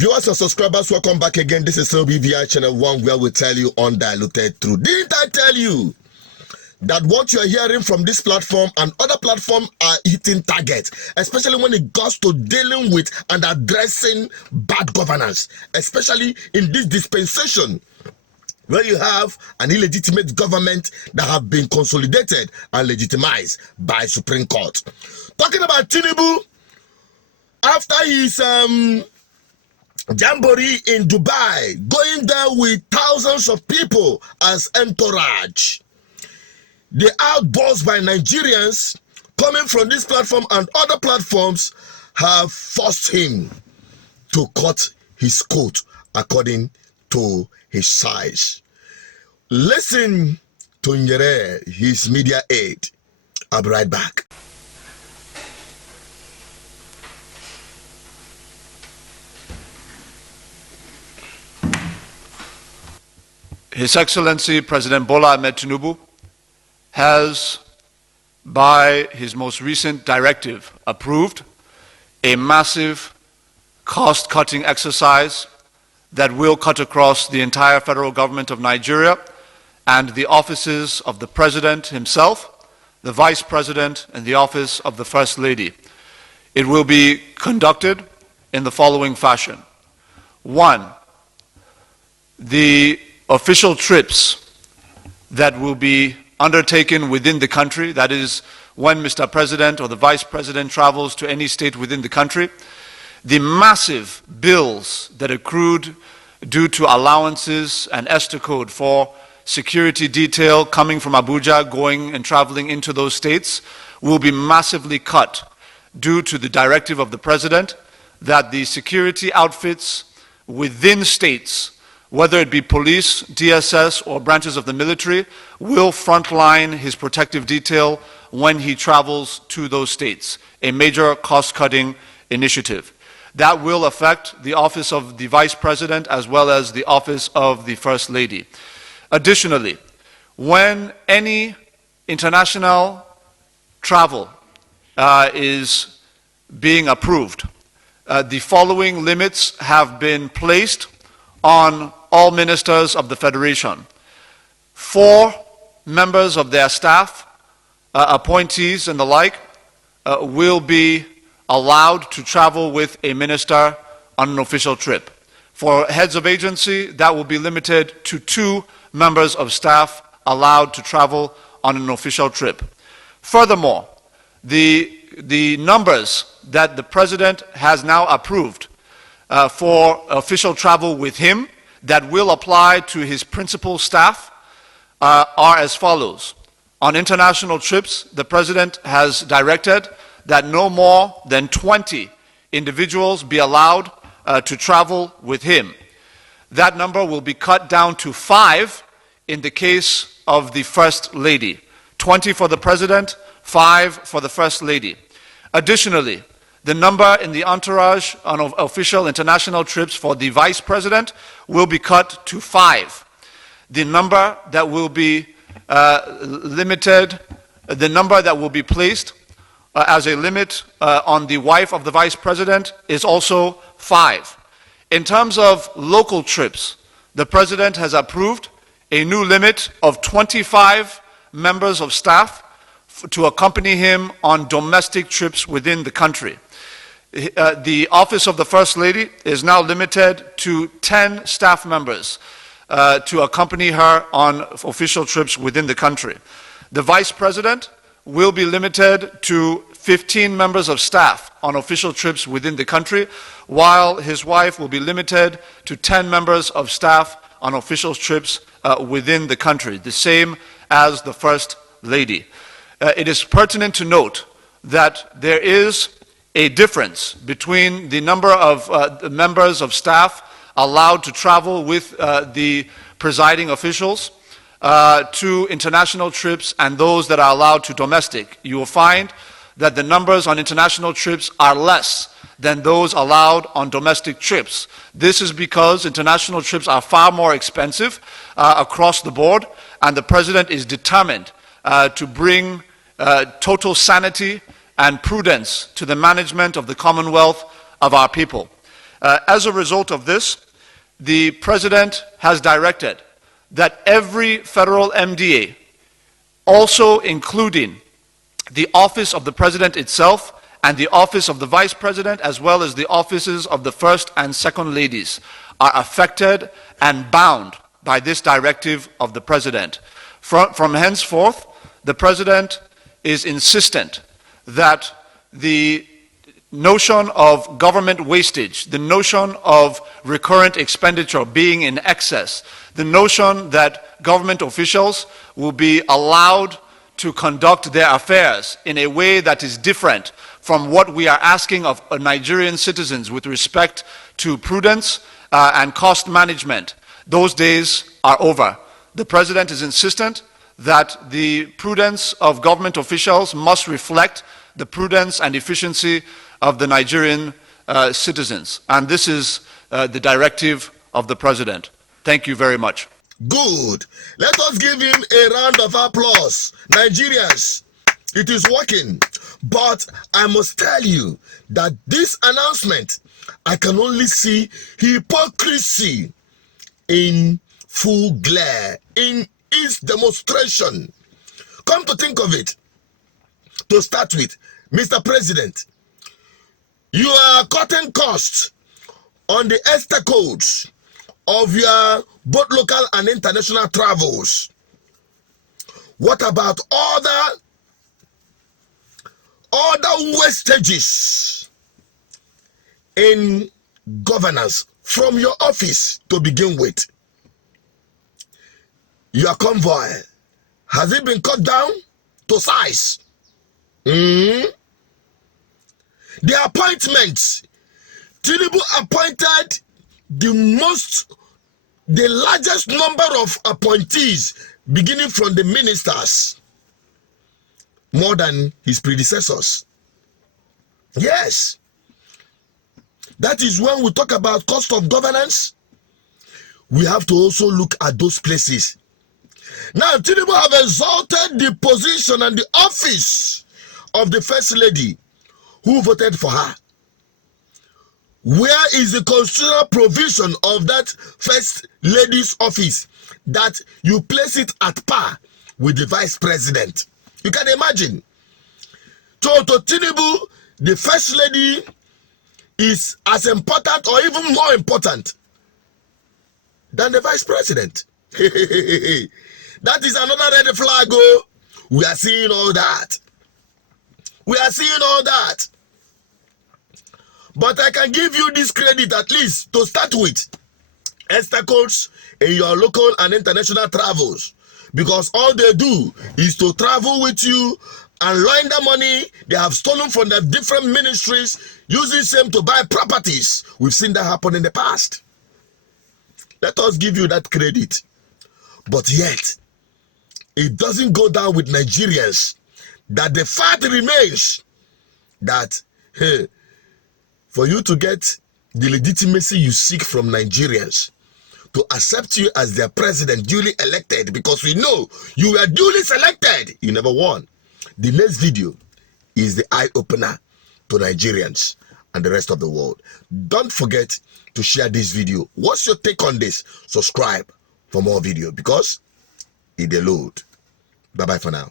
Viewers and subscribers, welcome back again. This is LBVI Channel 1, where we tell you undiluted truth. Didn't I tell you that what you are hearing from this platform and other platforms are hitting targets, especially when it comes to dealing with and addressing bad governance, especially in this dispensation where you have an illegitimate government that have been consolidated and legitimized by Supreme Court. Talking about Tinubu, after his jamboree in Dubai, going there with thousands of people as entourage, the outbursts by Nigerians coming from this platform and other platforms have forced him to cut his coat according to his size. Listen to Nyere, his media aide. I'll be right back. His Excellency President Bola Ahmed Tinubu has, by his most recent directive, approved a massive cost-cutting exercise that will cut across the entire federal government of Nigeria and the offices of the President himself, the Vice President, and the office of the First Lady. It will be conducted in the following fashion. 1, the official trips that will be undertaken within the country, that is, when Mr. President or the Vice President travels to any state within the country, the massive bills that accrued due to allowances and ESTA code for security detail coming from Abuja, going and traveling into those states, will be massively cut due to the directive of the President that the security outfits within states, whether it be police, DSS, or branches of the military, will frontline his protective detail when he travels to those states, a major cost-cutting initiative. That will affect the office of the Vice President as well as the office of the First Lady. Additionally, when any international travel is being approved, the following limits have been placed on all ministers of the Federation. 4 members of their staff, appointees and the like, will be allowed to travel with a minister on an official trip. For heads of agency, that will be limited to 2 members of staff allowed to travel on an official trip. Furthermore, the numbers that the President has now approved for official travel with him that will apply to his principal staff are as follows. On international trips, the President has directed that no more than 20 individuals be allowed to travel with him. That number will be cut down to 5 in the case of the First Lady. 20 for the President, 5 for the First Lady. Additionally, the number in the entourage on official international trips for the Vice President will be cut to 5. The number that will be the number that will be placed as a limit on the wife of the Vice President is also 5. In terms of local trips, the President has approved a new limit of 25 members of staff to accompany him on domestic trips within the country. The office of the First Lady is now limited to 10 staff members to accompany her on official trips within the country. The Vice President will be limited to 15 members of staff on official trips within the country, while his wife will be limited to 10 members of staff on official trips within the country, the same as the First Lady. It is pertinent to note that there is a difference between the number of members of staff allowed to travel with the presiding officials to international trips and those that are allowed to domestic. You will find that the numbers on international trips are less than those allowed on domestic trips. This is because international trips are far more expensive across the board, and the President is determined to bring total sanity and prudence to the management of the Commonwealth of our people. As a result of this, the President has directed that every federal MDA, also including the office of the President itself and the office of the Vice President, as well as the offices of the First and Second Ladies, are affected and bound by this directive of the President. From henceforth, the President is insistent that the notion of government wastage, the notion of recurrent expenditure being in excess, the notion that government officials will be allowed to conduct their affairs in a way that is different from what we are asking of Nigerian citizens with respect to prudence and cost management. Those days are over. The President is insistent that the prudence of government officials must reflect the prudence and efficiency of the Nigerian citizens. And this is the directive of the President. Thank you very much. Good. Let us give him a round of applause. Nigerians, it is working. But I must tell you that this announcement, I can only see hypocrisy in full glare, in its demonstration. Come to think of it, to start with, Mr. President, you are cutting costs on the Esther codes of your both local and international travels. What about other wastages in governance from your office to begin with? Your convoy, has it been cut down to size? The appointments, Tinubu appointed the largest number of appointees, beginning from the ministers, more than his predecessors. Yes. That is when we talk about cost of governance, we have to also look at those places. Now, Tinubu have exalted the position and the office of the First Lady who voted for her. Where is the constitutional provision of that First Lady's office that you place it at par with the Vice President? You can imagine. So to Tinubu, the First Lady is as important or even more important than the Vice President. That is another red flag. Oh, we are seeing all that. We are seeing all that. But I can give you this credit at least to start with. Esther codes in your local and international travels. Because all they do is to travel with you and launder money they have stolen from the different ministries, using them to buy properties. We've seen that happen in the past. Let us give you that credit. But yet, it doesn't go down with Nigerians that the fact remains that for you to get the legitimacy you seek from Nigerians to accept you as their president duly elected, because we know you were duly selected, you never won. The next video is the eye-opener to Nigerians and the rest of the world. Don't forget to share this video. What's your take on this? Subscribe for more video because it will load. Bye-bye for now.